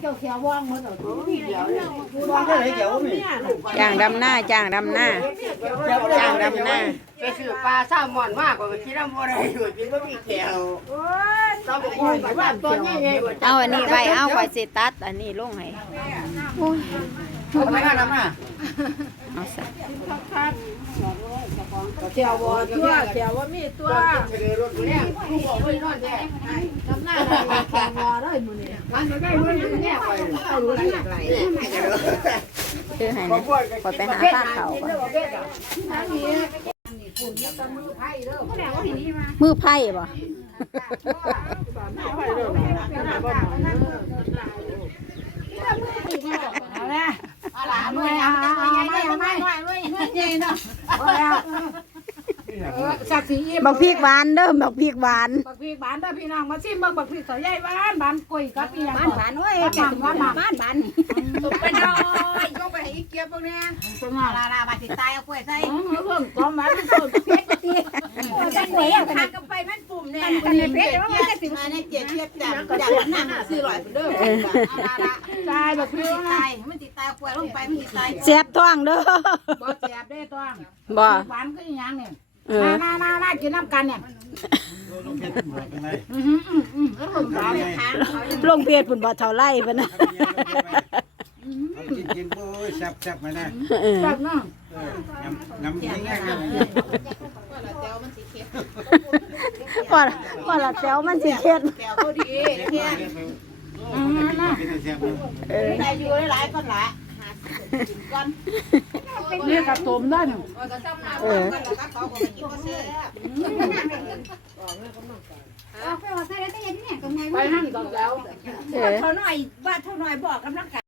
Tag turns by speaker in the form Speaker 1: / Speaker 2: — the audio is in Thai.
Speaker 1: เจ้าเขียวว่างหมดเอาตัวนี้เดียว
Speaker 2: วางได้ไหนเดี๋ยวมี
Speaker 3: จ้างดำหน้าจ้างดำหน้าจ้างดำหน้า
Speaker 2: ไปซื้อปลาแซลมอนมากกว่าคิดว่าบ่ได้อยู่กินบ่มีแก้ว
Speaker 3: เอาอันนี้ไว้เอาไว้สิตัด อันนี้ลงให้โอ้ย
Speaker 2: เอาไปกันนำน่ะ
Speaker 3: เอาซะ
Speaker 1: เขียวตัวเขียวว่ามีตัว
Speaker 2: ลยรถเนี่ยกูบอกไปนอนแท้
Speaker 1: น้ำหน้าเขียวบ่ได้มื้อนี้
Speaker 2: มันจะได้เงินเนี่ยไป
Speaker 1: เอารู้ได้อย่างไร
Speaker 3: คือให้นะขอไปหาผ้าขาก่อนมือไพ่บ่
Speaker 1: เอาละเอาละหน่วยเอาเอาใหญ่ๆเอาไม่หน่วย ใหญ่ๆเนาะเอาแล้วเออสักสีอิ่ม
Speaker 3: บักพริกหวานเด้อบักพริกหวาน
Speaker 1: บักพริกบ้านเด้อพี่น้องมาชิมเบิ่งบักพริกสอยใหญ่บ้านบ้านกุยกับอีหยัง
Speaker 4: บ้านบ้านโอ้ย
Speaker 1: บ้านบ้านบ้าน
Speaker 4: บ้านบ้านนี่
Speaker 1: ไปหน่อยยกไปให้อีเกียบพวกนี้จังหวะ
Speaker 4: ลาลาบาดสิตายเอากล้วยใส่
Speaker 1: เออเพิ่มความหวานเพิ่มเผ็ดตี
Speaker 4: จังหวะอย่างพากันไปมันปุ่มเนี่ยกันในเพชรว่ามันจะถึงมาในเจ็ดเทียบจากจากนั่งซื้อลอยเด้อลาลา
Speaker 1: ตายบักพริก
Speaker 4: ตายมันติ ดตายกล้วยลงไปมันติดตาย
Speaker 3: เสียบท้องเด้อ
Speaker 1: บ่แซ่บได้ต้อง
Speaker 3: บ่
Speaker 1: หวานก็อีหยังเนี่ย
Speaker 3: เออ
Speaker 1: น่าน่าน่ากินน้ำกันเนี่ยอือหืออืออือเออผมถาม
Speaker 4: ทางเขายัง
Speaker 3: ลงเพจพุ่นบ่เท่าไรพุ่นน่ะ
Speaker 5: กินกินโอ้ยแซ่บแซ่บมาแน่
Speaker 3: เออ
Speaker 1: แบบนั้น
Speaker 5: น้ำน้ำง่ายๆเลย
Speaker 4: เจ้ามันสีเขียว
Speaker 3: ว่าว่าละแซวมันสิเฮ็ด
Speaker 4: แก้วเขาดีแค่
Speaker 5: แซ่บเลย
Speaker 3: เออ
Speaker 4: ในอยู่หลายคนละกินก้อน
Speaker 1: นี่ยกระตุมได้หนึ่ง
Speaker 4: เออ
Speaker 1: ไปนั่งก่อนแล้ว
Speaker 3: เออ
Speaker 4: เขาหน่อยว่าเท่าหน่อยบอกกำลังกัน